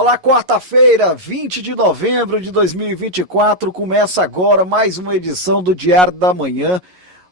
Olá, quarta-feira, 20 de novembro de 2024, começa agora mais uma edição do Diário da Manhã,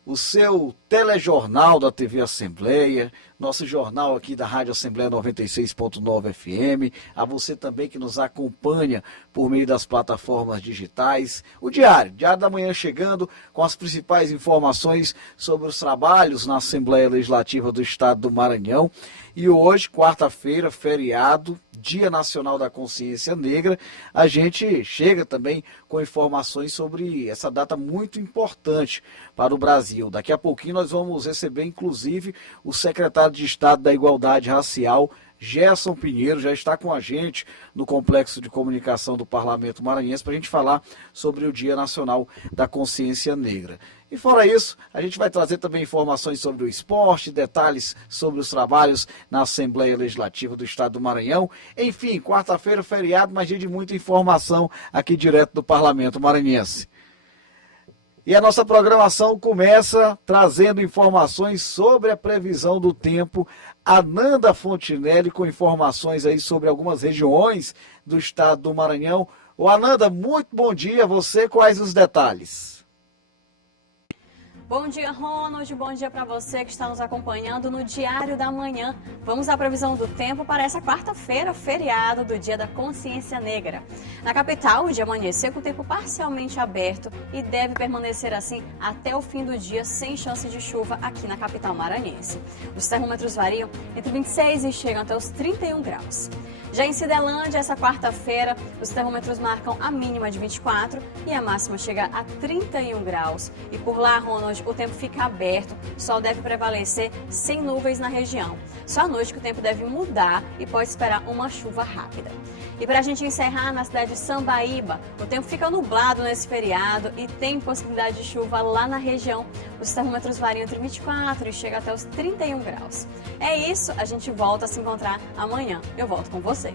o seu telejornal da TV Assembleia, nosso jornal aqui da Rádio Assembleia 96.9 FM, a você também que nos acompanha por meio das plataformas digitais. O Diário da Manhã chegando com as principais informações sobre os trabalhos na Assembleia Legislativa do Estado do Maranhão. E hoje, quarta-feira, feriado, Dia Nacional da Consciência Negra, a gente chega também com informações sobre essa data muito importante para o Brasil. Daqui a pouquinho nós vamos receber, inclusive, o secretário de Estado da Igualdade Racial, Gerson Pinheiro, já está com a gente no Complexo de Comunicação do Parlamento Maranhense para a gente falar sobre o Dia Nacional da Consciência Negra. E fora isso, a gente vai trazer também informações sobre o esporte, detalhes sobre os trabalhos na Assembleia Legislativa do Estado do Maranhão. Enfim, quarta-feira, feriado, mas dia de muita informação aqui direto do Parlamento Maranhense. E a nossa programação começa trazendo informações sobre a previsão do tempo. Ananda Fontinelli com informações aí sobre algumas regiões do estado do Maranhão. Ô Ananda, muito bom dia a você. Quais os detalhes? Bom dia, Ronald. Bom dia para você que está nos acompanhando no Diário da Manhã. Vamos à previsão do tempo para essa quarta-feira, feriado do Dia da Consciência Negra. Na capital, o dia amanheceu com o tempo parcialmente aberto e deve permanecer assim até o fim do dia, sem chance de chuva aqui na capital maranhense. Os termômetros variam entre 26 e chegam até os 31 graus. Já em Cidelândia, essa quarta-feira, os termômetros marcam a mínima de 24 e a máxima chega a 31 graus. E por lá, Ronald, o tempo fica aberto, o sol deve prevalecer sem nuvens na região. Só à noite que o tempo deve mudar e pode esperar uma chuva rápida. E para a gente encerrar, na cidade de Sambaíba, o tempo fica nublado nesse feriado e tem possibilidade de chuva lá na região. Os termômetros variam entre 24 e chega até os 31 graus. É isso, a gente volta a se encontrar amanhã. Eu volto com você.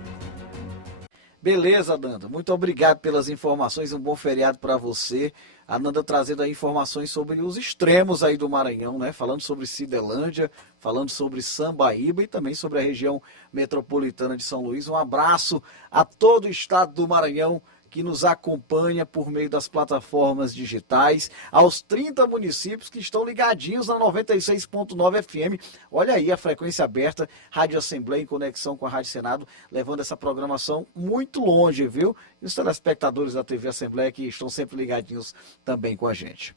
Beleza, Nanda. Muito obrigado pelas informações. Um bom feriado para você. A Nanda trazendo aí informações sobre os extremos aí do Maranhão, né? Falando sobre Cidelândia, falando sobre Sambaíba e também sobre a região metropolitana de São Luís. Um abraço a todo o estado do Maranhão que nos acompanha por meio das plataformas digitais, aos 30 municípios que estão ligadinhos na 96.9 FM. Olha aí a frequência aberta, Rádio Assembleia em conexão com a Rádio Senado, levando essa programação muito longe, viu? E os telespectadores da TV Assembleia que estão sempre ligadinhos também com a gente.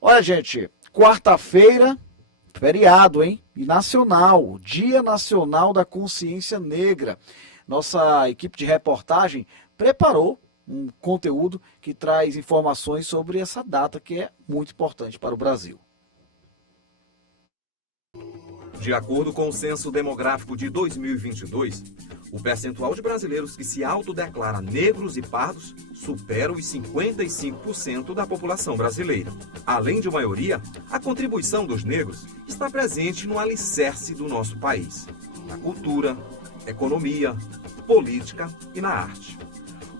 Olha, gente, quarta-feira, feriado, hein? E nacional, Dia Nacional da Consciência Negra. Nossa equipe de reportagem preparou um conteúdo que traz informações sobre essa data que é muito importante para o Brasil. De acordo com o Censo Demográfico de 2022, o percentual de brasileiros que se autodeclara negros e pardos supera os 55% da população brasileira. Além de maioria, a contribuição dos negros está presente no alicerce do nosso país, na cultura, economia, política e na arte.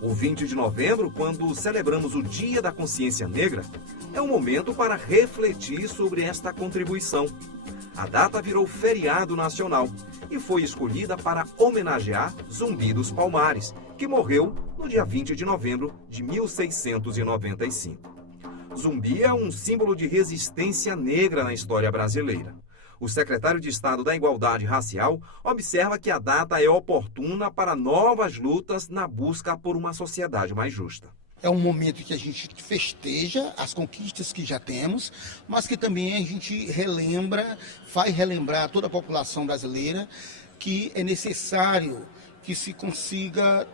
O 20 de novembro, quando celebramos o Dia da Consciência Negra, é um momento para refletir sobre esta contribuição. A data virou feriado nacional e foi escolhida para homenagear Zumbi dos Palmares, que morreu no dia 20 de novembro de 1695. Zumbi é um símbolo de resistência negra na história brasileira. O secretário de Estado da Igualdade Racial observa que a data é oportuna para novas lutas na busca por uma sociedade mais justa. É um momento que a gente festeja as conquistas que já temos, mas que também a gente faz relembrar a toda a população brasileira que é necessário que se consiga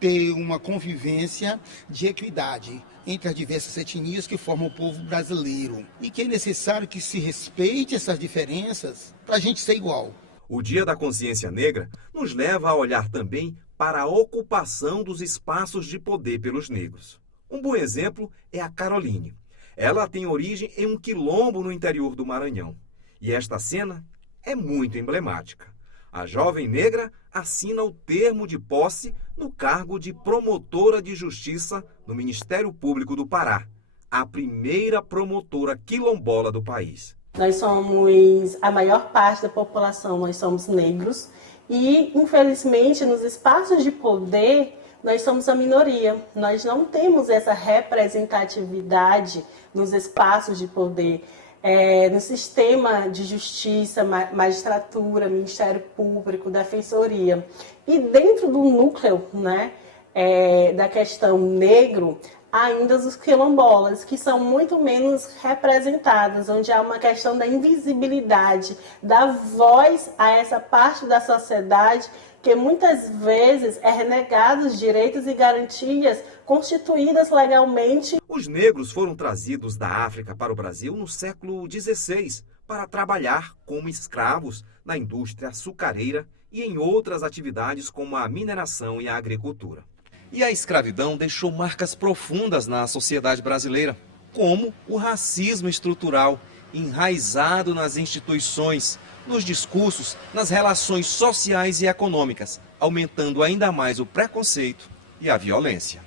ter uma convivência de equidade entre as diversas etnias que formam o povo brasileiro. E que é necessário que se respeite essas diferenças para a gente ser igual. O Dia da Consciência Negra nos leva a olhar também para a ocupação dos espaços de poder pelos negros. Um bom exemplo é a Caroline. Ela tem origem em um quilombo no interior do Maranhão. E esta cena é muito emblemática. A jovem negra assina o termo de posse no cargo de promotora de justiça no Ministério Público do Pará, a primeira promotora quilombola do país. Nós somos a maior parte da população, nós somos negros E, infelizmente, nos espaços de poder, nós somos a minoria. Nós não temos essa representatividade nos espaços de poder. No sistema de justiça, magistratura, Ministério Público, Defensoria. E dentro do núcleo, né, da questão negro, ainda os quilombolas, que são muito menos representadas, onde há uma questão da invisibilidade, da voz a essa parte da sociedade que muitas vezes é renegado os direitos e garantias constituídas legalmente. Os negros foram trazidos da África para o Brasil no século XVI para trabalhar como escravos na indústria açucareira e em outras atividades como a mineração e a agricultura. E a escravidão deixou marcas profundas na sociedade brasileira, como o racismo estrutural, enraizado nas instituições, nos discursos, nas relações sociais e econômicas, aumentando ainda mais o preconceito e a violência.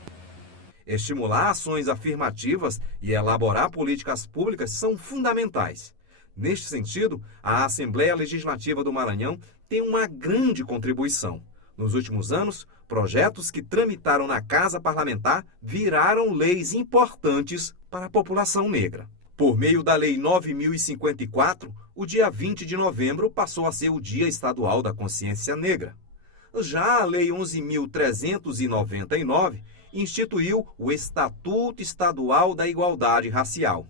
Estimular ações afirmativas e elaborar políticas públicas são fundamentais. Neste sentido, a Assembleia Legislativa do Maranhão tem uma grande contribuição. Nos últimos anos, projetos que tramitaram na Casa Parlamentar viraram leis importantes para a população negra. Por meio da Lei 9.054, o dia 20 de novembro passou a ser o Dia Estadual da Consciência Negra. Já a Lei 11.399 instituiu o Estatuto Estadual da Igualdade Racial.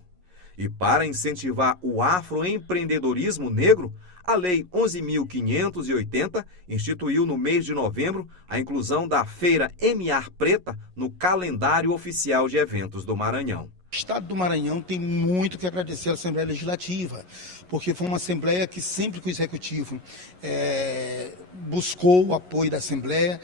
E para incentivar o afroempreendedorismo negro, a Lei 11.580 instituiu no mês de novembro a inclusão da Feira M.A. Preta no calendário oficial de eventos do Maranhão. O Estado do Maranhão tem muito que agradecer à Assembleia Legislativa, porque foi uma Assembleia que sempre que o Executivo buscou o apoio da Assembleia,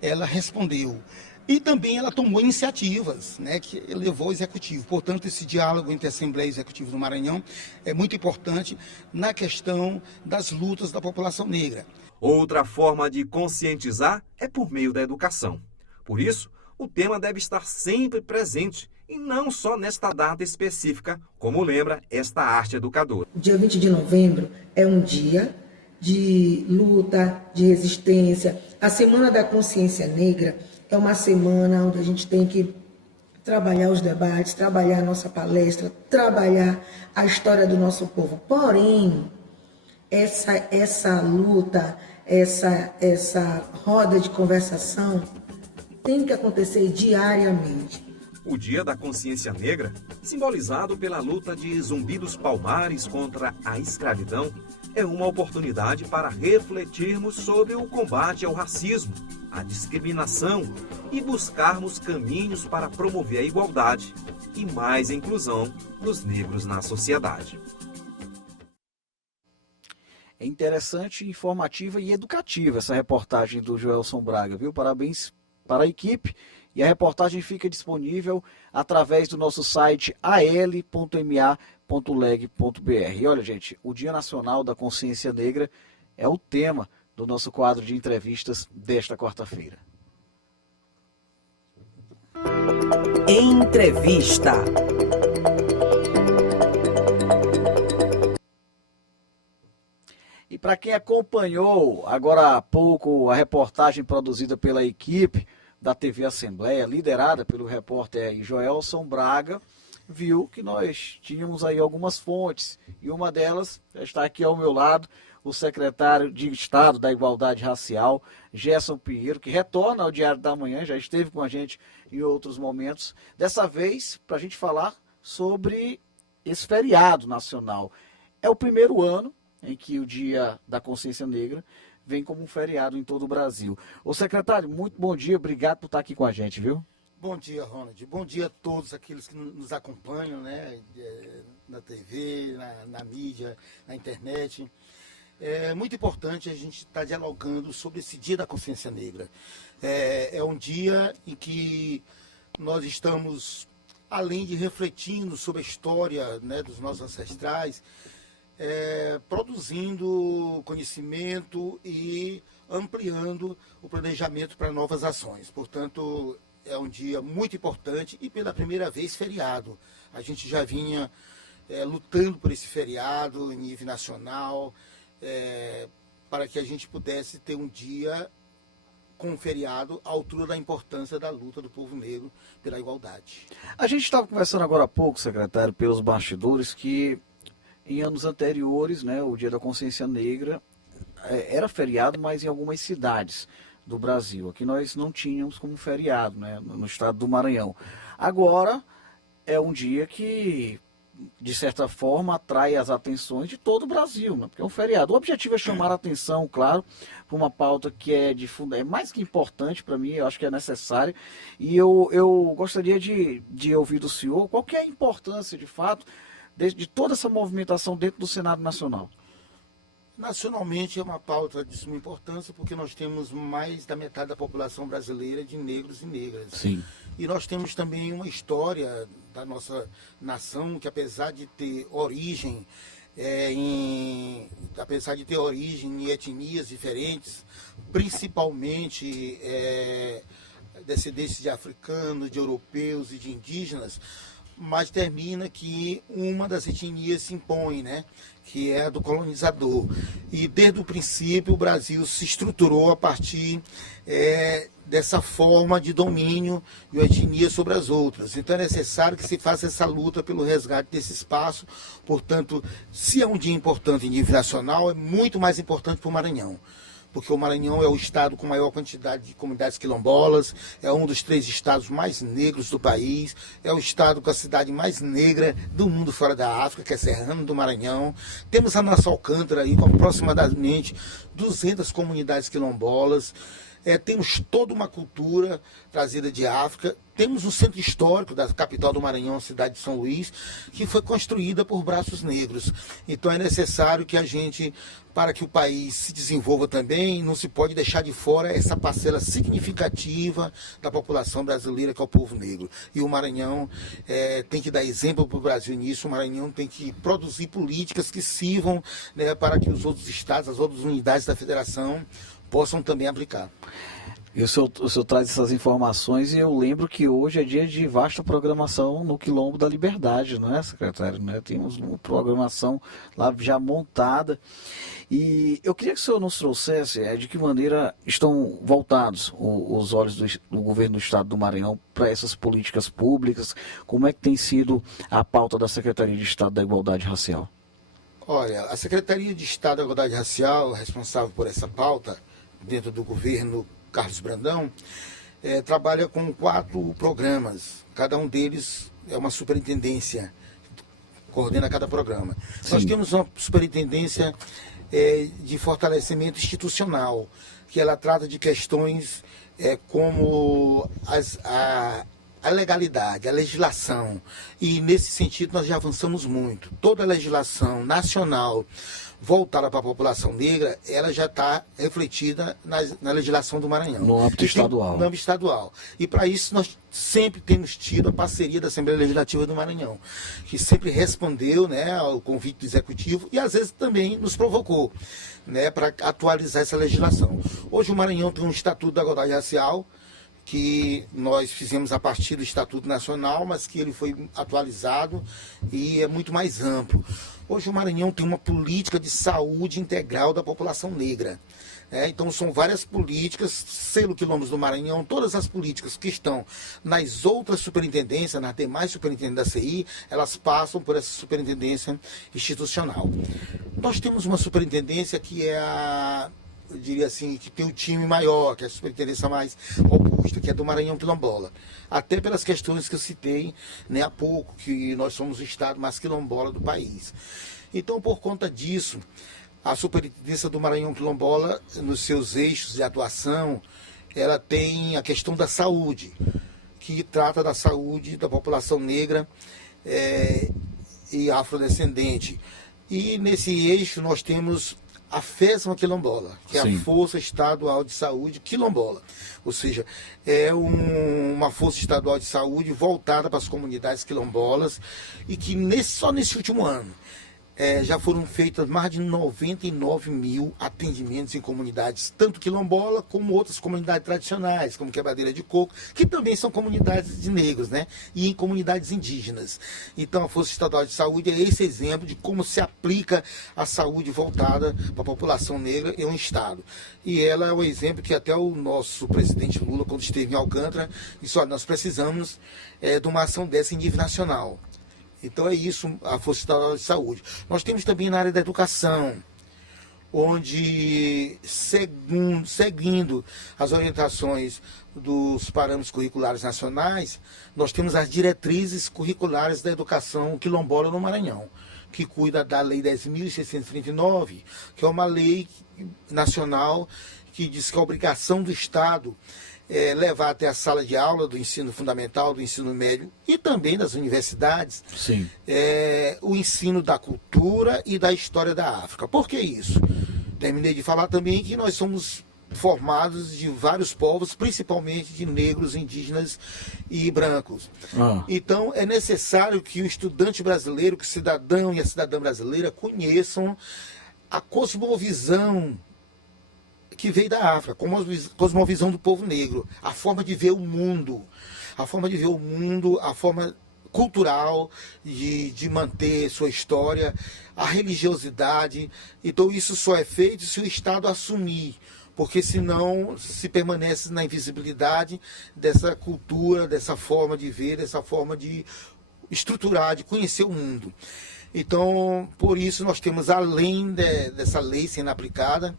ela respondeu. E também ela tomou iniciativas, né, que levou ao Executivo. Portanto, esse diálogo entre a Assembleia e o Executivo do Maranhão é muito importante na questão das lutas da população negra. Outra forma de conscientizar é por meio da educação. Por isso, o tema deve estar sempre presente, e não só nesta data específica, como lembra esta arte educadora. O dia 20 de novembro é um dia de luta, de resistência. A Semana da Consciência Negra é uma semana onde a gente tem que trabalhar os debates, trabalhar a nossa palestra, trabalhar a história do nosso povo. Porém, essa luta, essa roda de conversação tem que acontecer diariamente. O Dia da Consciência Negra, simbolizado pela luta de Zumbi dos Palmares contra a escravidão, é uma oportunidade para refletirmos sobre o combate ao racismo, à discriminação e buscarmos caminhos para promover a igualdade e mais inclusão dos negros na sociedade. É interessante, informativa e educativa essa reportagem do Joelson Braga, viu? Parabéns para a equipe. E a reportagem fica disponível através do nosso site al.ma.leg.br. E olha, gente, o Dia Nacional da Consciência Negra é o tema do nosso quadro de entrevistas desta quarta-feira. Entrevista. E para quem acompanhou agora há pouco a reportagem produzida pela equipe da TV Assembleia, liderada pelo repórter Joelson Braga, viu que nós tínhamos aí algumas fontes, e uma delas está aqui ao meu lado, o secretário de Estado da Igualdade Racial, Gerson Pinheiro, que retorna ao Diário da Manhã, já esteve com a gente em outros momentos, dessa vez para a gente falar sobre esse feriado nacional. É o primeiro ano em que o Dia da Consciência Negra vem como um feriado em todo o Brasil. Ô secretário, muito bom dia, obrigado por estar aqui com a gente, viu? Bom dia, Ronald. Bom dia a todos aqueles que nos acompanham, né, na TV, na mídia, na internet. É muito importante a gente estar dialogando sobre esse Dia da Consciência Negra. É um dia em que nós estamos, além de refletindo sobre a história, né, dos nossos ancestrais, produzindo conhecimento e ampliando o planejamento para novas ações. Portanto, é um dia muito importante e pela primeira vez feriado. A gente já vinha lutando por esse feriado em nível nacional, para que a gente pudesse ter um dia com um feriado à altura da importância da luta do povo negro pela igualdade. A gente estava conversando agora há pouco, secretário, pelos bastidores, que em anos anteriores, né, o Dia da Consciência Negra era feriado, mas em algumas cidades do Brasil. Aqui nós não tínhamos como feriado, né, no estado do Maranhão. Agora é um dia que, de certa forma, atrai as atenções de todo o Brasil, né? Porque é um feriado. O objetivo é chamar a atenção, claro, para uma pauta que é mais que importante para mim, eu acho que é necessária. E eu gostaria de ouvir do senhor qual que é a importância, de fato, de toda essa movimentação dentro do Senado Nacional. Nacionalmente é uma pauta de suma importância, porque nós temos mais da metade da população brasileira de negros e negras. Sim. E nós temos também uma história da nossa nação que, apesar de ter origem em etnias diferentes, principalmente descendentes de africanos, de europeus e de indígenas, mas termina que uma das etnias se impõe, né? Que é a do colonizador. E desde o princípio o Brasil se estruturou a partir dessa forma de domínio de uma etnia sobre as outras. Então é necessário que se faça essa luta pelo resgate desse espaço. Portanto, se é um dia importante em nível nacional, é muito mais importante para o Maranhão. Porque o Maranhão é o estado com maior quantidade de comunidades quilombolas, é um dos 3 estados mais negros do país, é o estado com a cidade mais negra do mundo fora da África, que é Serrano do Maranhão. Temos a nossa Alcântara aí com aproximadamente 200 comunidades quilombolas. Temos toda uma cultura trazida de África. Temos um centro histórico da capital do Maranhão, a cidade de São Luís, que foi construída por braços negros. Então é necessário que a gente, para que o país se desenvolva também, não se pode deixar de fora essa parcela significativa da população brasileira, que é o povo negro. E o Maranhão tem que dar exemplo para o Brasil nisso. O Maranhão tem que produzir políticas que sirvam, né, para que os outros estados, as outras unidades da federação possam também aplicar. E o senhor traz essas informações e eu lembro que hoje é dia de vasta programação no Quilombo da Liberdade, não é, secretário? Né? Temos uma programação lá já montada. E eu queria que o senhor nos trouxesse de que maneira estão voltados os olhos do governo do estado do Maranhão para essas políticas públicas, como é que tem sido a pauta da Secretaria de Estado da Igualdade Racial? Olha, a Secretaria de Estado da Igualdade Racial, responsável por essa pauta dentro do governo Carlos Brandão, trabalha com 4 programas. Cada um deles é uma superintendência, coordena cada programa. Sim. Nós temos uma superintendência de fortalecimento institucional, que ela trata de questões como a legalidade, a legislação. E nesse sentido nós já avançamos muito. Toda a legislação nacional voltada para a população negra, ela já está refletida na legislação do Maranhão. No âmbito estadual. No âmbito estadual. E para isso nós sempre temos tido a parceria da Assembleia Legislativa do Maranhão, que sempre respondeu, né, ao convite do Executivo e às vezes também nos provocou, né, para atualizar essa legislação. Hoje o Maranhão tem um Estatuto da Igualdade Racial, que nós fizemos a partir do Estatuto Nacional, mas que ele foi atualizado e é muito mais amplo. Hoje o Maranhão tem uma política de saúde integral da população negra. Então são várias políticas, selo Quilombos do Maranhão, todas as políticas que estão nas outras superintendências, nas demais superintendências da CI, elas passam por essa superintendência institucional. Nós temos uma superintendência que é eu diria assim, que tem um time maior, que é a superintendência mais robusta, que é do Maranhão Quilombola. Até pelas questões que eu citei, né, há pouco, que nós somos o estado mais quilombola do país. Então, por conta disso, a superintendência do Maranhão Quilombola, nos seus eixos de atuação, ela tem a questão da saúde, que trata da saúde da população negra e afrodescendente. E nesse eixo nós temos a FESMA Quilombola, que Sim. é a Força Estadual de Saúde Quilombola. Ou seja, é uma força estadual de saúde voltada para as comunidades quilombolas e que só nesse último ano Já foram feitas mais de 99 mil atendimentos em comunidades, tanto quilombola como outras comunidades tradicionais, como Quebradeira de Coco, que também são comunidades de negros, né? E em comunidades indígenas. Então a Força Estadual de Saúde é esse exemplo de como se aplica a saúde voltada para a população negra em um estado. E ela é um exemplo que até o nosso presidente Lula, quando esteve em Alcântara, disse: olha, nós precisamos de uma ação dessa em nível nacional. Então é isso a Força Estadual de Saúde. Nós temos também na área da educação, onde, seguindo as orientações dos parâmetros curriculares nacionais, nós temos as diretrizes curriculares da educação quilombola no Maranhão, que cuida da Lei 10.639, que é uma lei nacional que diz que a obrigação do Estado levar até a sala de aula do ensino fundamental, do ensino médio e também das universidades, Sim. O ensino da cultura e da história da África. Por que isso? Terminei de falar também que nós somos formados de vários povos, principalmente de negros, indígenas e brancos. Então é necessário que o estudante brasileiro, que o cidadão e a cidadã brasileira conheçam a cosmovisão que veio da África, cosmovisão do povo negro, a forma de ver o mundo, a forma cultural de manter sua história, a religiosidade. Então isso só é feito se o Estado assumir, porque senão se permanece na invisibilidade dessa cultura, dessa forma de ver, dessa forma de estruturar, de conhecer o mundo. Então, por isso nós temos, além dessa lei sendo aplicada,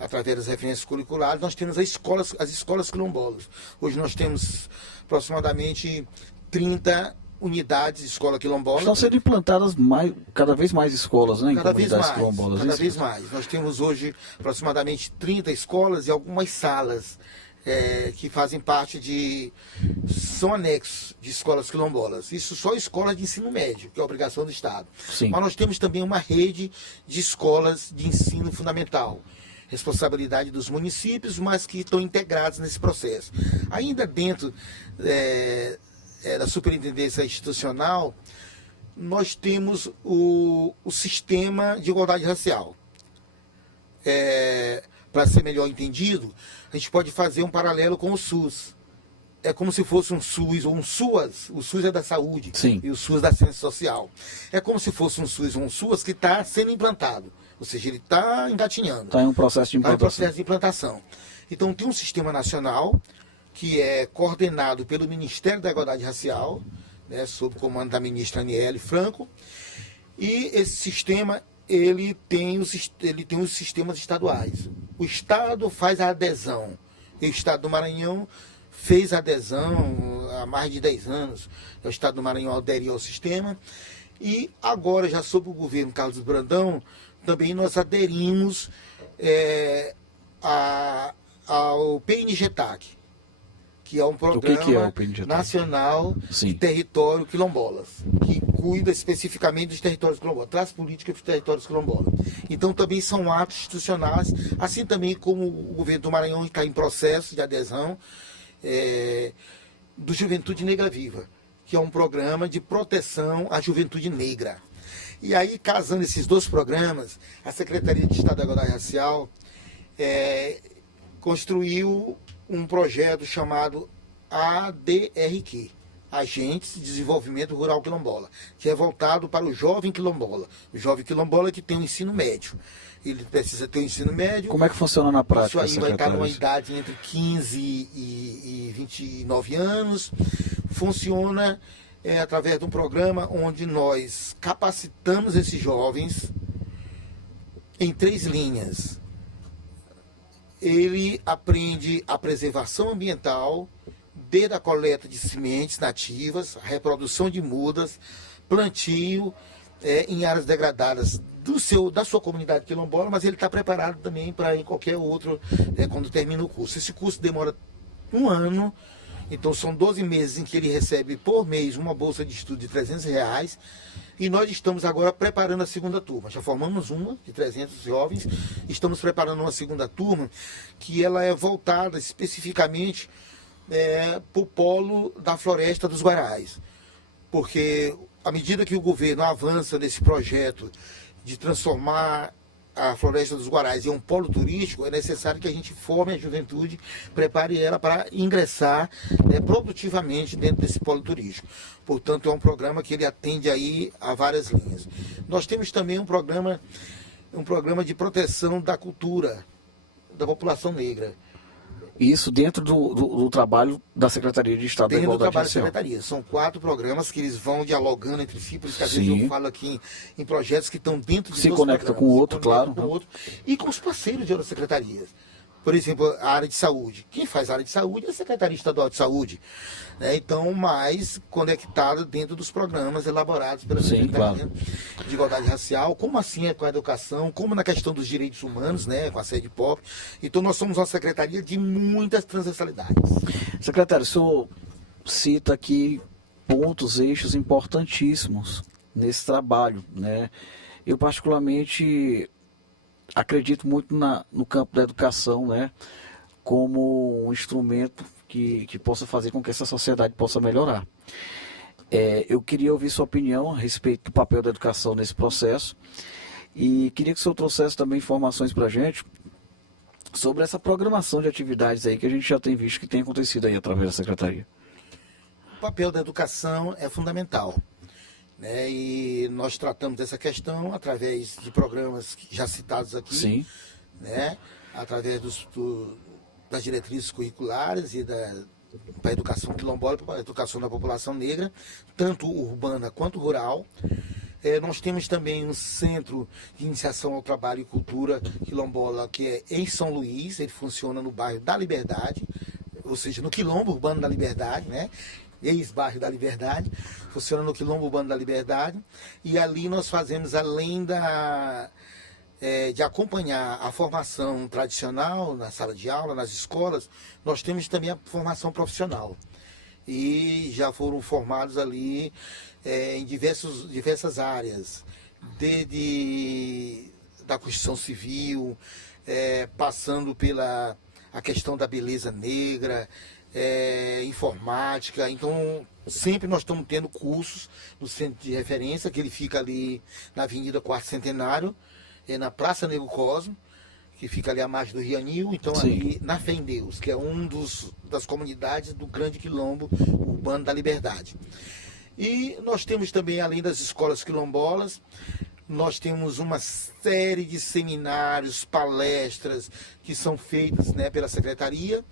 através das referências curriculares, nós temos as escolas quilombolas. Hoje nós temos aproximadamente 30 unidades de escola quilombola. Estão sendo implantadas cada vez mais escolas, né, em comunidades quilombolas. Cada vez mais. Nós temos hoje aproximadamente 30 escolas e algumas salas que fazem parte são anexos de escolas quilombolas. Isso só escola de ensino médio, que é a obrigação do Estado. Sim. Mas nós temos também uma rede de escolas de ensino fundamental, responsabilidade dos municípios, mas que estão integrados nesse processo. Ainda dentro da superintendência institucional, nós temos o sistema de igualdade racial. Para ser melhor entendido, a gente pode fazer um paralelo com o SUS. É como se fosse um SUS ou um SUAS. O SUS é da saúde. Sim. E o SUS da ciência social. É como se fosse um SUS ou um SUAS que está sendo implantado. Ou seja, ele está engatinhando. Está em um processo de implantação. Está em processo de implantação. Então tem um sistema nacional que é coordenado pelo Ministério da Igualdade Racial, né, sob o comando da ministra Aniele Franco. E esse sistema ele tem os sistemas estaduais. O Estado faz a adesão. E o Estado do Maranhão fez a adesão há mais de 10 anos. O Estado do Maranhão aderiu ao sistema. E agora, já sob o governo Carlos Brandão, também nós aderimos ao PNGTAC, que é um programa nacional de território quilombolas, que cuida especificamente dos territórios quilombolas, traz políticas para os territórios quilombolas. Então também são atos institucionais, assim também como o governo do Maranhão está em processo de adesão do Juventude Negra Viva, que é um programa de proteção à juventude negra. E aí, casando esses dois programas, a Secretaria de Estado da Igualdade Racial construiu um projeto chamado ADRQ, Agentes de Desenvolvimento Rural Quilombola, que é voltado para o jovem quilombola. O jovem quilombola que tem um ensino médio. Ele precisa ter um ensino médio. Como é que funciona na prática? Isso aí vai estar numa idade entre 15 e 29 anos. Funciona através de um programa onde nós capacitamos esses jovens em 3 linhas. Ele aprende a preservação ambiental, desde a coleta de sementes nativas, a reprodução de mudas, plantio em áreas degradadas da sua comunidade quilombola, mas ele está preparado também para em qualquer outro, quando termina o curso. Esse curso demora 1 ano, então são 12 meses em que ele recebe por mês uma bolsa de estudo de R$300, e nós estamos agora preparando a segunda turma. Já formamos uma de 300 jovens, estamos preparando uma segunda turma que ela é voltada especificamente para o polo da Floresta dos Guarais, porque à medida que o governo avança nesse projeto de transformar a Floresta dos Guarais em um polo turístico, é necessário que a gente forme a juventude, prepare ela para ingressar, né, produtivamente dentro desse polo turístico. Portanto, é um programa que ele atende aí a várias linhas. Nós temos também um programa de proteção da cultura da população negra. Isso dentro do trabalho da Secretaria de Estado da Dentro do Igualdade trabalho da Racial. Secretaria. São 4 programas que eles vão dialogando entre si, por isso que às Sim. vezes eu falo aqui em projetos que estão dentro de Se dois conecta programas, com o se outro, conecta claro. com o outro, e com os parceiros de outras secretarias. Por exemplo, a área de saúde. Quem faz a área de saúde é a Secretaria Estadual de Saúde. Né? Então, mais conectada dentro dos programas elaborados pela Sim, Secretaria de Igualdade Racial, como assim é com a educação, como na questão dos direitos humanos, né? Com a sede pop. Então, nós somos uma secretaria de muitas transversalidades. Secretário, o senhor cita aqui pontos, eixos importantíssimos nesse trabalho, né? Eu particularmente acredito muito no campo da educação, né? Como um instrumento que possa fazer com que essa sociedade possa melhorar. Eu queria ouvir sua opinião a respeito do papel da educação nesse processo e queria que o senhor trouxesse também informações para a gente sobre essa programação de atividades aí que a gente já tem visto que tem acontecido aí através da Secretaria. O papel da educação é fundamental, né? E nós tratamos dessa questão através de programas já citados aqui, Sim. né? Através das diretrizes curriculares e da educação quilombola, para a educação da população negra, tanto urbana quanto rural. Nós temos também um centro de iniciação ao trabalho e cultura quilombola, que é em São Luís. Ele funciona no bairro da Liberdade, ou seja, no Quilombo Urbano da Liberdade, né? Ex-bairro da Liberdade, funciona no Quilombo Urbano da Liberdade. E ali nós fazemos, além de acompanhar a formação tradicional na sala de aula, nas escolas, nós temos também a formação profissional. E já foram formados ali em diversas áreas, desde da construção civil, passando pela a questão da beleza negra, informática. Então, sempre nós estamos tendo cursos no centro de referência, que ele fica ali na Avenida Quarto Centenário, na Praça Negro Cosmo, que fica ali à margem do Rio Anil. Então, Sim. ali na Fé em Deus, que é das comunidades do Grande Quilombo Urbano da Liberdade. E nós temos também, além das escolas quilombolas, nós temos uma série de seminários, palestras que são feitas, né, pela Secretaria.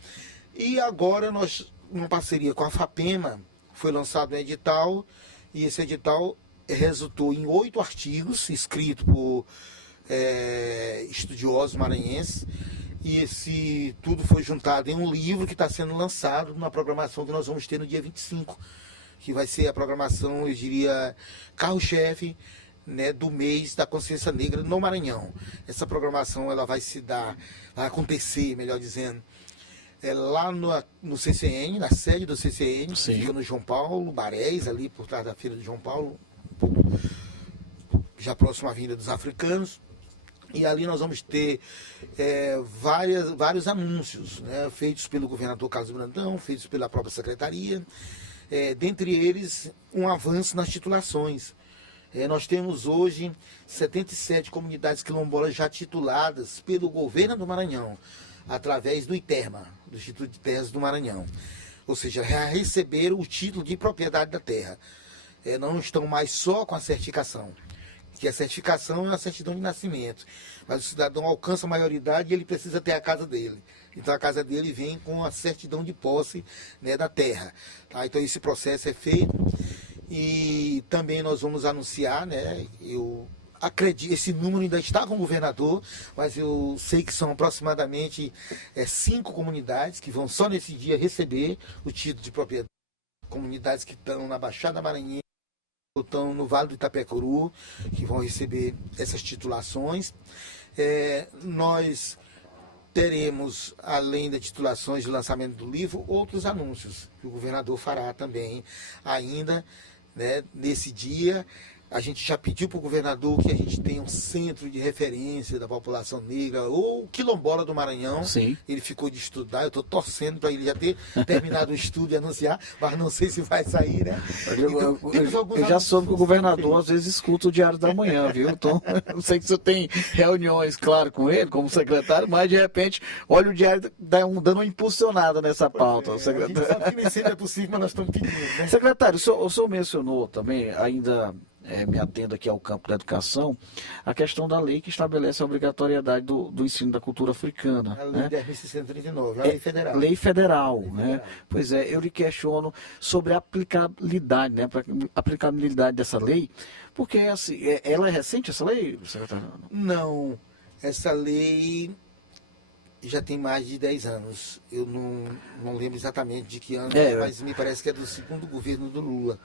E agora nós, em parceria com a FAPEMA, foi lançado um edital, e esse edital resultou em 8 artigos escritos por estudiosos maranhenses, e esse tudo foi juntado em um livro que está sendo lançado na programação que nós vamos ter no dia 25, que vai ser a programação, eu diria, carro-chefe, né, do mês da consciência negra no Maranhão. Essa programação ela vai acontecer, melhor dizendo, lá no CCN, na sede do CCN, Sim. que fica no João Paulo, Barés, ali por trás da Feira do João Paulo, já próximo à Avenida dos Africanos. E ali nós vamos ter vários anúncios, né, feitos pelo governador Carlos Brandão, feitos pela própria secretaria, dentre eles um avanço nas titulações. Nós temos hoje 77 comunidades quilombolas já tituladas pelo governo do Maranhão, através do ITERMA, do Instituto de Terras do Maranhão. Ou seja, já receberam o título de propriedade da terra. Não estão mais só com a certificação, que a certificação é a certidão de nascimento, mas o cidadão alcança a maioridade e ele precisa ter a casa dele. Então a casa dele vem com a certidão de posse, né, da terra. Tá? Então esse processo é feito e também nós vamos anunciar, né, eu acredito, esse número ainda está com o governador, mas eu sei que são aproximadamente 5 comunidades que vão só nesse dia receber o título de propriedade. Comunidades que estão na Baixada Maranhense, estão no Vale do Itapecuru, que vão receber essas titulações. Nós teremos, além das titulações de lançamento do livro, outros anúncios que o governador fará também ainda, né, nesse dia, A gente já pediu para o governador que a gente tenha um centro de referência da população negra, ou quilombola do Maranhão. Sim. Ele ficou de estudar, eu estou torcendo para ele já ter terminado o estudo e anunciar, mas não sei se vai sair, né? Então, Eu já soube que o governador às vezes escuta o Diário da Manhã, viu? Então, eu sei que você tem reuniões, claro, com ele, como secretário, mas de repente, olha o Diário dando uma impulsionada nessa pauta. A gente sabe que nem sempre é possível, mas nós estamos pedindo, né? Secretário, o senhor mencionou também, ainda me atendo aqui ao campo da educação, a questão da lei que estabelece a obrigatoriedade do ensino da cultura africana. A né? lei 10.639, a lei federal. Lei federal, né? Pois é, eu lhe questiono sobre a aplicabilidade, né? A aplicabilidade dessa lei, porque assim, ela é recente, essa lei, secretário? Não, essa lei já tem mais de 10 anos. Eu não lembro exatamente de que ano, mas me parece que é do segundo governo do Lula.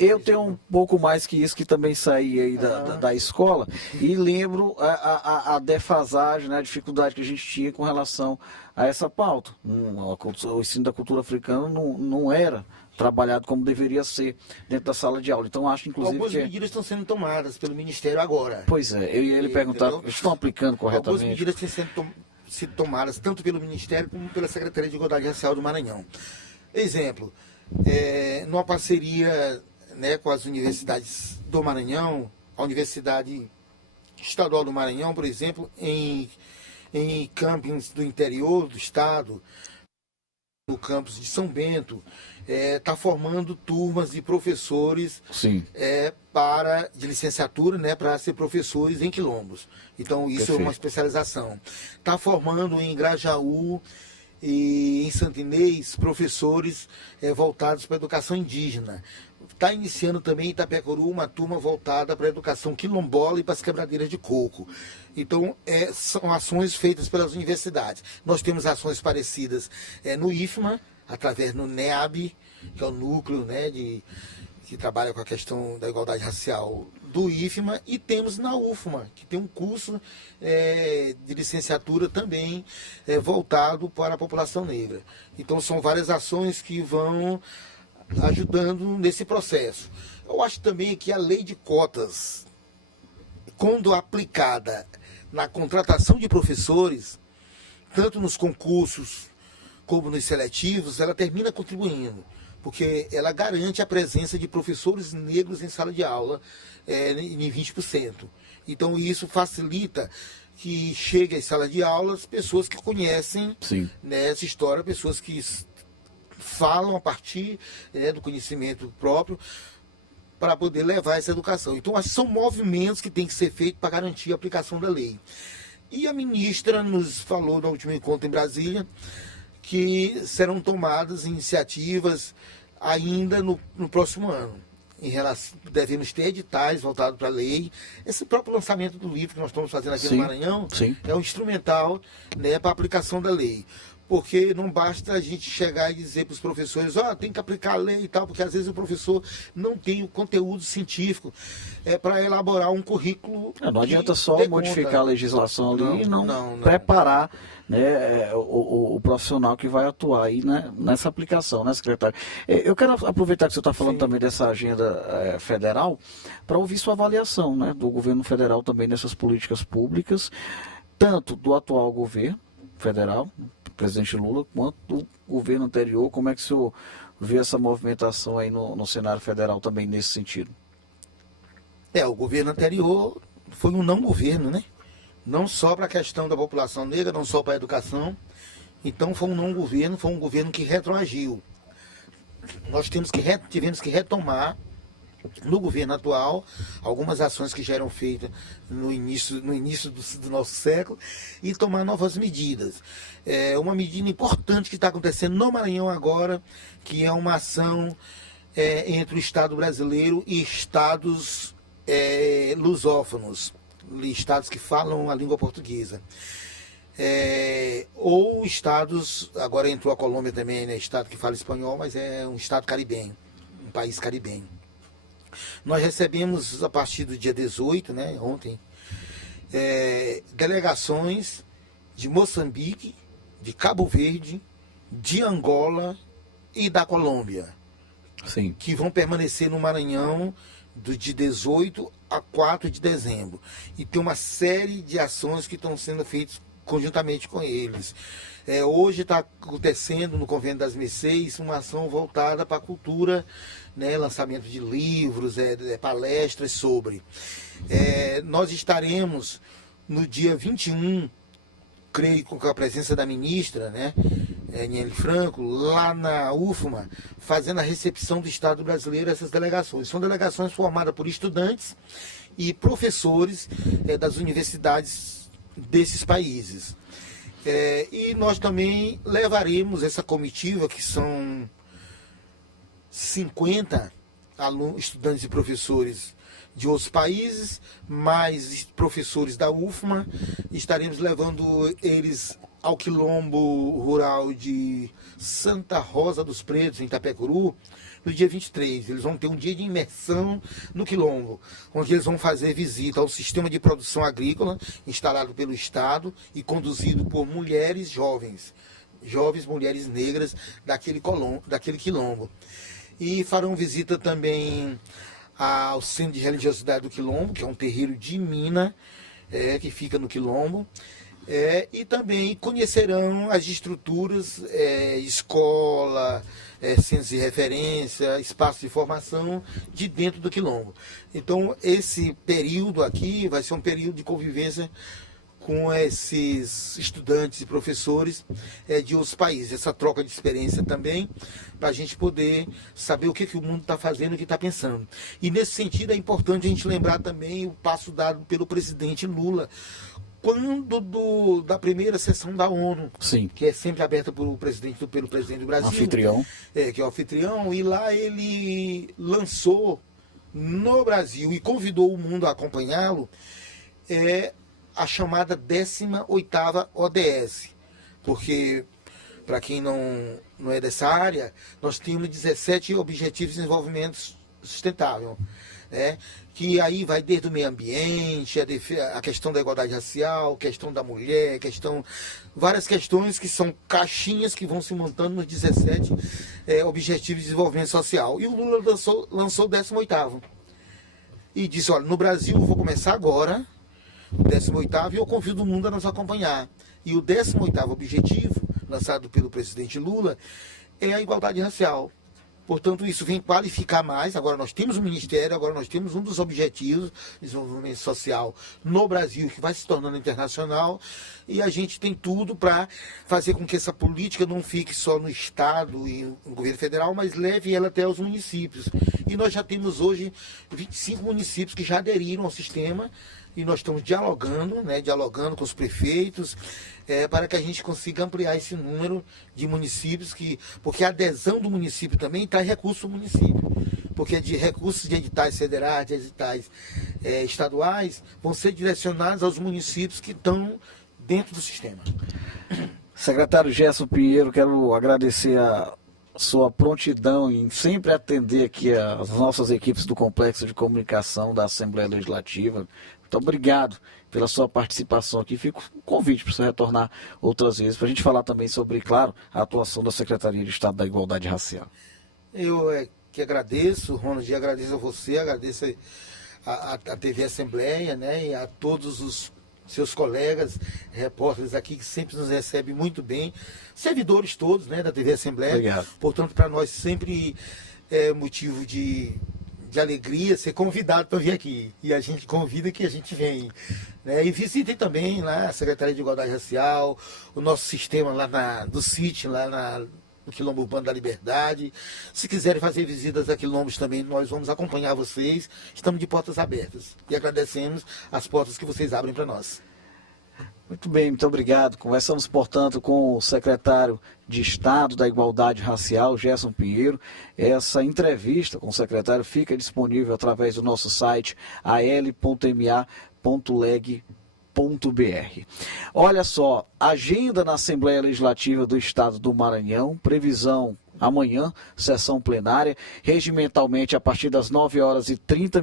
Eu tenho um pouco mais que isso, que também saí aí da escola, e lembro a defasagem, né, a dificuldade que a gente tinha com relação a essa pauta. O ensino da cultura africana não era trabalhado como deveria ser dentro da sala de aula. Então, acho, inclusive, algumas medidas estão sendo tomadas pelo Ministério agora. Pois é, eu ia lhe perguntar, estão aplicando corretamente? Algumas medidas têm sido tomadas tanto pelo Ministério como pela Secretaria de Igualdade Racial do Maranhão. Exemplo, numa parceria, né, com as universidades do Maranhão, a Universidade Estadual do Maranhão, por exemplo, em campings do interior do estado, no campus de São Bento, está formando turmas de professores de licenciatura, né, para ser professores em quilombos. Então, isso é uma especialização. Está formando em Grajaú e em Santo Inês professores voltados para a educação indígena. Está iniciando também em Itapecuru uma turma voltada para a educação quilombola e para as quebradeiras de coco. Então, são ações feitas pelas universidades. Nós temos ações parecidas no IFMA, através do NEAB, que é o núcleo, né, que trabalha com a questão da igualdade racial do IFMA, e temos na UFMA, que tem um curso de licenciatura também voltado para a população negra. Então, são várias ações que vão ajudando nesse processo. Eu acho também que a lei de cotas, quando aplicada na contratação de professores, tanto nos concursos como nos seletivos, ela termina contribuindo, porque ela garante a presença de professores negros em sala de aula em 20%. Então isso facilita que chegue às salas de aula pessoas que conhecem essa história, pessoas que falam a partir do conhecimento próprio para poder levar essa educação. Então, acho que são movimentos que têm que ser feitos para garantir a aplicação da lei. E a ministra nos falou no último encontro em Brasília que serão tomadas iniciativas ainda no próximo ano. Devemos ter editais voltados para a lei. Esse próprio lançamento do livro que nós estamos fazendo aqui no Maranhão é um instrumental, né, para a aplicação da lei. Porque não basta a gente chegar e dizer para os professores, tem que aplicar a lei e tal, porque às vezes o professor não tem o conteúdo científico para elaborar um currículo. Não adianta só modificar a legislação ali e não preparar, né, o profissional que vai atuar aí, né, nessa aplicação, né, secretário? Eu quero aproveitar que você está falando também dessa agenda federal para ouvir sua avaliação, né, do governo federal também dessas políticas públicas, tanto do atual governo federal, presidente Lula, quanto do governo anterior. Como é que o senhor vê essa movimentação aí no cenário federal também nesse sentido? O governo anterior foi um não governo, né? Não só para a questão da população negra, não só para a educação. Então foi um não governo, foi um governo que retroagiu. Nós tivemos que retomar no governo atual algumas ações que já eram feitas no início do nosso século e tomar novas medidas. Uma medida importante que está acontecendo no Maranhão agora, que é uma ação entre o Estado brasileiro e estados lusófonos, estados que falam a língua portuguesa. Ou estados, agora entrou a Colômbia também, né, estado que fala espanhol, mas é um estado caribenho, um país caribenho. Nós recebemos, a partir do dia 18, né, ontem, delegações de Moçambique, de Cabo Verde, de Angola e da Colômbia, que vão permanecer no Maranhão de 18 a 4 de dezembro. E tem uma série de ações que estão sendo feitas conjuntamente com eles. Hoje está acontecendo no Convento das Mercês uma ação voltada para a cultura, né, lançamento de livros, palestras sobre. Nós estaremos no dia 21, creio, com a presença da ministra, né, Niele Franco, lá na UFMA, fazendo a recepção do Estado brasileiro a essas delegações. São delegações formadas por estudantes e professores das universidades desses países. E nós também levaremos essa comitiva, que são 50 estudantes e professores de outros países, mais professores da UFMA. Estaremos levando eles ao quilombo rural de Santa Rosa dos Pretos, em Itapecuru, no dia 23. Eles vão ter um dia de imersão no quilombo, onde eles vão fazer visita ao sistema de produção agrícola instalado pelo Estado e conduzido por mulheres jovens mulheres negras daquele quilombo. E farão visita também ao Centro de Religiosidade do Quilombo, que é um terreiro de mina, que fica no quilombo. E também conhecerão as estruturas, escola, centros de referência, espaço de formação de dentro do quilombo. Então, esse período aqui vai ser um período de convivência com esses estudantes e professores de outros países. Essa troca de experiência também, para a gente poder saber o que o mundo está fazendo, o que está pensando. E nesse sentido é importante a gente lembrar também o passo dado pelo presidente Lula, quando da primeira sessão da ONU, Sim, que é sempre aberta pelo presidente do Brasil, anfitrião. Que é o anfitrião, e lá ele lançou no Brasil e convidou o mundo a acompanhá-lo, a chamada 18ª ODS, porque, para quem não é dessa área, nós temos 17 Objetivos de Desenvolvimento Sustentável, que aí vai desde o meio ambiente, a questão da igualdade racial, questão da mulher, várias questões que são caixinhas que vão se montando nos 17 Objetivos de Desenvolvimento Social. E o Lula lançou o 18º. E disse, olha, no Brasil eu vou começar agora, o 18º, e eu convido o mundo a nos acompanhar. E o 18º objetivo, lançado pelo presidente Lula, é a igualdade racial. Portanto, isso vem qualificar mais. Agora nós temos um ministério, agora nós temos um dos objetivos de desenvolvimento social no Brasil, que vai se tornando internacional, e a gente tem tudo para fazer com que essa política não fique só no Estado e no governo federal, mas leve ela até os municípios. E nós já temos hoje 25 municípios que já aderiram ao sistema, e nós estamos dialogando com os prefeitos, para que a gente consiga ampliar esse número de municípios, porque a adesão do município também traz recursos do município, porque de recursos de editais federais, de editais estaduais, vão ser direcionados aos municípios que estão dentro do sistema. Secretário Gerson Pinheiro, quero agradecer a sua prontidão em sempre atender aqui as nossas equipes do Complexo de Comunicação da Assembleia Legislativa. Muito obrigado pela sua participação aqui. Fico com um convite para você retornar outras vezes, para a gente falar também sobre, claro, a atuação da Secretaria de Estado da Igualdade Racial. Eu que agradeço, Ronald, agradeço a você, agradeço a TV Assembleia, né, e a todos os seus colegas, repórteres aqui, que sempre nos recebem muito bem, servidores todos, né, da TV Assembleia. Obrigado. Portanto, para nós sempre é motivo de alegria ser convidado para vir aqui. E a gente convida que a gente vem. Né? E visitem também lá a Secretaria de Igualdade Racial, o nosso sistema lá do sítio, lá no Quilombo Urbano da Liberdade. Se quiserem fazer visitas a quilombos também, nós vamos acompanhar vocês. Estamos de portas abertas. E agradecemos as portas que vocês abrem para nós. Muito bem, muito obrigado. Conversamos, portanto, com o secretário de Estado da Igualdade Racial, Gerson Pinheiro. Essa entrevista com o secretário fica disponível através do nosso site al.ma.leg.br. Olha só, agenda na Assembleia Legislativa do Estado do Maranhão, previsão amanhã, sessão plenária, regimentalmente a partir das 9h30,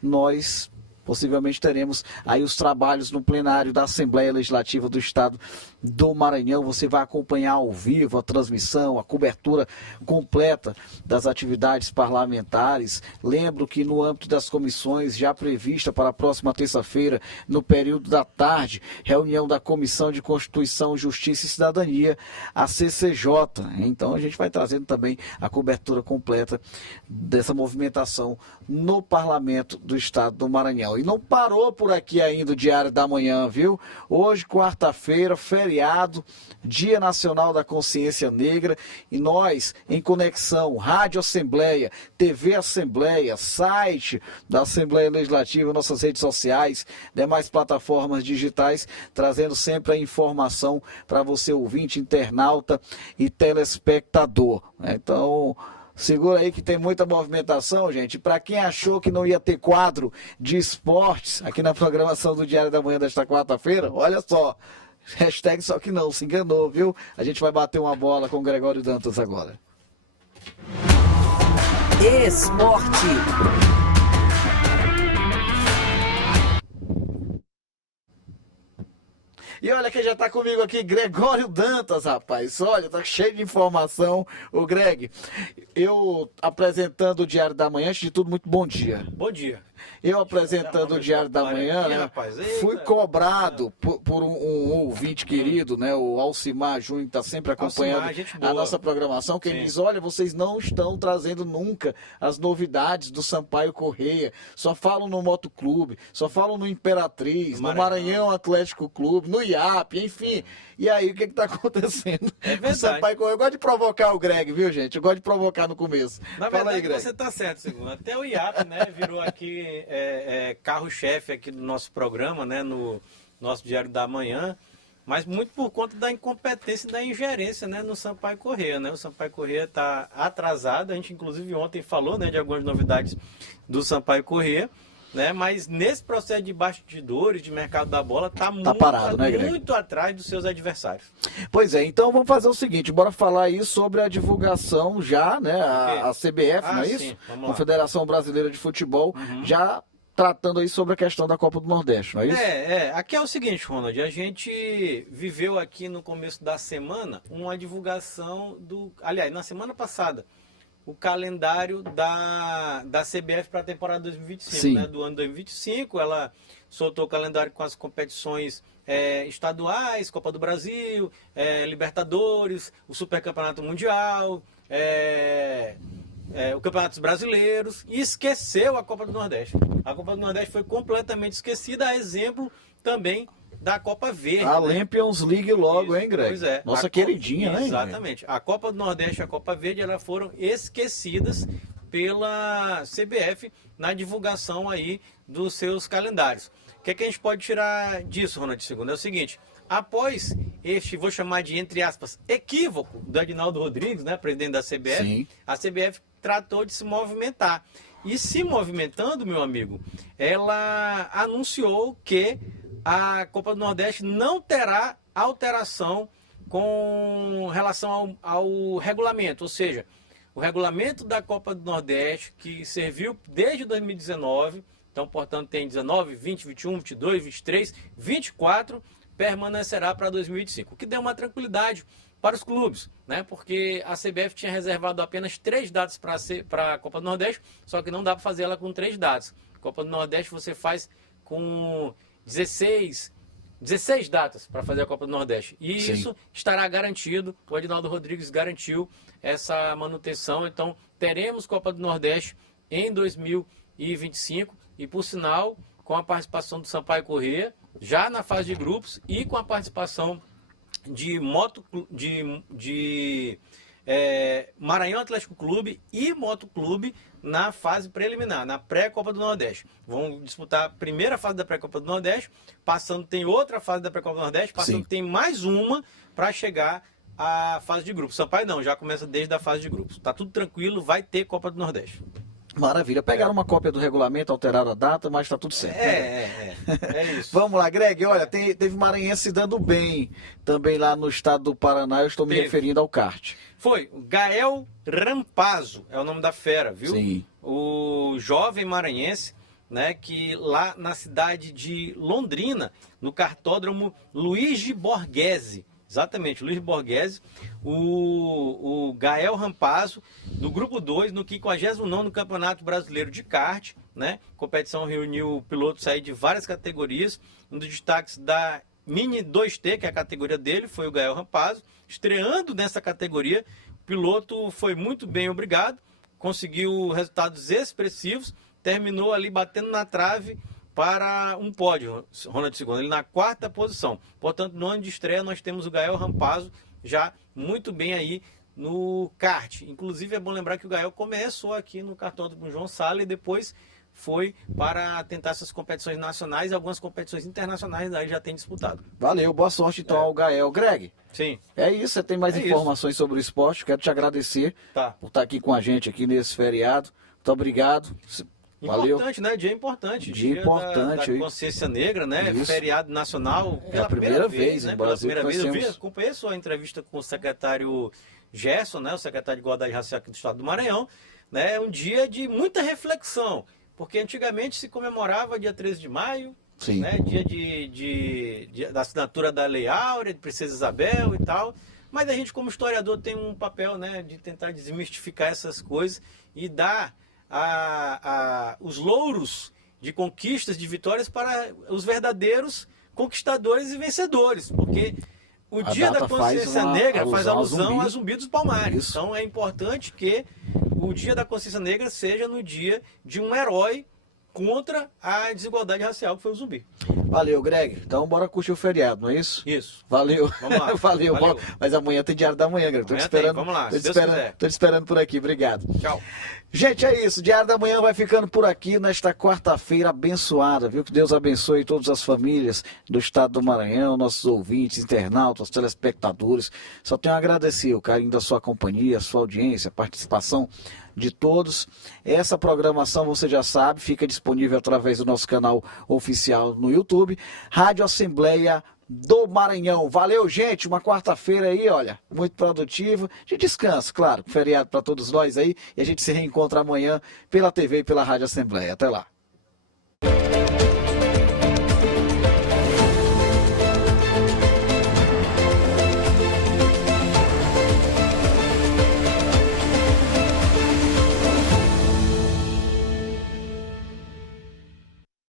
nós possivelmente teremos aí os trabalhos no plenário da Assembleia Legislativa do Estado do Maranhão. Você vai acompanhar ao vivo a transmissão, a cobertura completa das atividades parlamentares. Lembro que no âmbito das comissões já prevista para a próxima terça-feira, no período da tarde, reunião da Comissão de Constituição, Justiça e Cidadania, a CCJ. Então a gente vai trazendo também a cobertura completa dessa movimentação no Parlamento do Estado do Maranhão. E não parou por aqui ainda o Diário da Manhã, viu? Hoje, quarta-feira, feriado, Dia Nacional da Consciência Negra, e nós, em conexão, Rádio Assembleia, TV Assembleia, site da Assembleia Legislativa, nossas redes sociais, demais plataformas digitais, trazendo sempre a informação para você, ouvinte, internauta e telespectador. Então, segura aí que tem muita movimentação, gente. Para quem achou que não ia ter quadro de esportes aqui na programação do Diário da Manhã desta quarta-feira, olha só. Hashtag só que não, se enganou, viu? A gente vai bater uma bola com o Gregório Dantas agora. Esporte. E olha quem já tá comigo aqui, Gregório Dantas, rapaz. Olha, tá cheio de informação. O Greg, eu apresentando o Diário da Manhã, antes de tudo, muito bom dia. Bom dia. Eu apresentando o Diário da Manhã, aqui, né, rapaz. fui cobrado por um ouvinte querido, né, o Alcimar Júnior, que está sempre acompanhando Alcimar, gente a boa. nossa programação, que ele Sim. diz, olha, vocês não estão trazendo nunca as novidades do Sampaio Corrêa, só falam no Motoclube, só falam no Imperatriz, no Maranhão Atlético Clube, no IAP, enfim. E aí, o que está acontecendo? É verdade. O Sampaio Corrêa, eu gosto de provocar o Greg, viu, gente? Eu gosto de provocar no começo. Na Fala verdade, aí, Greg. você está certo, segundo. Até o IAP, né, virou aqui carro-chefe aqui do nosso programa, né, no nosso Diário da Manhã, mas muito por conta da incompetência e da ingerência, né, no Sampaio Corrêa, né? O Sampaio Corrêa está atrasado, a gente inclusive ontem falou, né, de algumas novidades do Sampaio Corrêa, né, mas nesse processo de bastidores de mercado da bola tá muito, parado, né, Greg? muito atrás dos seus adversários. Pois é, então vamos fazer o seguinte, bora falar aí sobre a divulgação já, né, a CBF, não é sim, isso? vamos lá. Confederação Brasileira de Futebol, já tratando aí sobre a questão da Copa do Nordeste, não é isso? Aqui é o seguinte, Ronald, a gente viveu aqui no começo da semana uma divulgação aliás, na semana passada, o calendário da CBF para a temporada 2025, né, do ano 2025, ela soltou o calendário com as competições estaduais, Copa do Brasil, Libertadores, o Supercampeonato Mundial, o Campeonatos Brasileiros, e esqueceu a Copa do Nordeste. A Copa do Nordeste foi completamente esquecida, a exemplo também da Copa Verde. A né? Champions League logo, Isso, hein, Greg? pois é. Nossa queridinha, né? Exatamente. A Copa do Nordeste e a Copa Verde, elas foram esquecidas pela CBF na divulgação aí dos seus calendários. O que é que a gente pode tirar disso, Ronald II? É o seguinte, após este, vou chamar de, entre aspas, equívoco do Adinaldo Rodrigues, né, presidente da CBF, Sim. a CBF tratou de se movimentar. E se movimentando, meu amigo, ela anunciou que a Copa do Nordeste não terá alteração com relação ao regulamento, ou seja, o regulamento da Copa do Nordeste, que serviu desde 2019, então, portanto, tem 19, 20, 21, 22, 23, 24, permanecerá para 2025, o que deu uma tranquilidade para os clubes, né? Porque a CBF tinha reservado apenas 3 datas para a Copa do Nordeste, só que não dá para fazer ela com 3 datas. Copa do Nordeste você faz com 16 datas para fazer a Copa do Nordeste. E Sim. isso estará garantido, o Adinaldo Rodrigues garantiu essa manutenção, então teremos Copa do Nordeste em 2025 e, por sinal, com a participação do Sampaio Corrêa, já na fase de grupos e com a participação de Maranhão Atlético Clube e Motoclube na fase preliminar, na pré-Copa do Nordeste. Vão disputar a primeira fase da pré-Copa do Nordeste, passando tem outra fase da pré-Copa do Nordeste, passando tem mais uma para chegar à fase de grupos. Sampaio não, já começa desde a fase de grupos. Tá tudo tranquilo, vai ter Copa do Nordeste. Maravilha. Pegaram uma cópia do regulamento, alteraram a data, mas está tudo certo. É isso. Vamos lá, Greg. Olha, teve maranhense se dando bem também lá no estado do Paraná. Eu estou me referindo ao kart. Foi o Gael Rampazzo, é o nome da fera, viu? Sim. O jovem maranhense, né, que lá na cidade de Londrina, no cartódromo Luigi Borghese, exatamente, Luigi Borghese, o Gael Rampazzo, do grupo 2, no 59º Campeonato Brasileiro de Kart, né? A competição reuniu pilotos aí de várias categorias. Um dos destaques da Mini 2T, que é a categoria dele, foi o Gael Rampazzo. Estreando nessa categoria, o piloto foi muito bem, obrigado, conseguiu resultados expressivos, terminou ali batendo na trave para um pódio, Ronald Segundo, ele na 4ª posição. Portanto, no ano de estreia nós temos o Gael Rampazzo já muito bem aí no kart. Inclusive é bom lembrar que o Gael começou aqui no cartódromo João Sala e depois foi para tentar essas competições nacionais e algumas competições internacionais aí já tem disputado. Valeu, boa sorte então ao Gael. Greg, Sim. é isso, você tem mais informações sobre o esporte, quero te agradecer por estar aqui com a gente aqui nesse feriado. Muito obrigado. Valeu. Importante, né? Dia importante. Dia importante. Da consciência negra, né? Isso. Feriado nacional. É a primeira vez né? no Pela Brasil primeira que vez. nós Eu temos. acompanhei sua entrevista com o secretário Gerson, né? O secretário de Igualdade Racial aqui do Estado do Maranhão. Né? É um dia de muita reflexão. Porque antigamente se comemorava dia 13 de maio, Sim. né? Dia da assinatura da Lei Áurea, de Princesa Isabel e tal. Mas a gente, como historiador, tem um papel, né, de tentar desmistificar essas coisas e dar os louros de conquistas, de vitórias para os verdadeiros conquistadores e vencedores. Porque o Dia da Consciência Negra faz alusão a Zumbi dos Palmares. Isso. Então é importante que o Dia da Consciência Negra seja no dia de um herói contra a desigualdade racial que foi o Zumbi. Valeu, Greg. Então bora curtir o feriado, não é isso? Isso. Valeu. Vamos lá. Valeu. Valeu. Mas amanhã tem Diário da Manhã, Greg. Tô te Amanhã esperando. tem. Vamos lá, Tô se te Deus esperando, quiser. tô te esperando por aqui. Obrigado. Tchau. Gente, é isso. Diário da Manhã vai ficando por aqui nesta quarta-feira abençoada, viu? Que Deus abençoe todas as famílias do estado do Maranhão, nossos ouvintes, internautas, telespectadores. Só tenho a agradecer o carinho da sua companhia, a sua audiência, a participação de todos. Essa programação, você já sabe, fica disponível através do nosso canal oficial no YouTube, Rádio Assembleia do Maranhão. Valeu, gente, uma quarta-feira aí, olha, muito produtiva, de descanso, claro, feriado para todos nós aí, e a gente se reencontra amanhã pela TV e pela Rádio Assembleia. Até lá.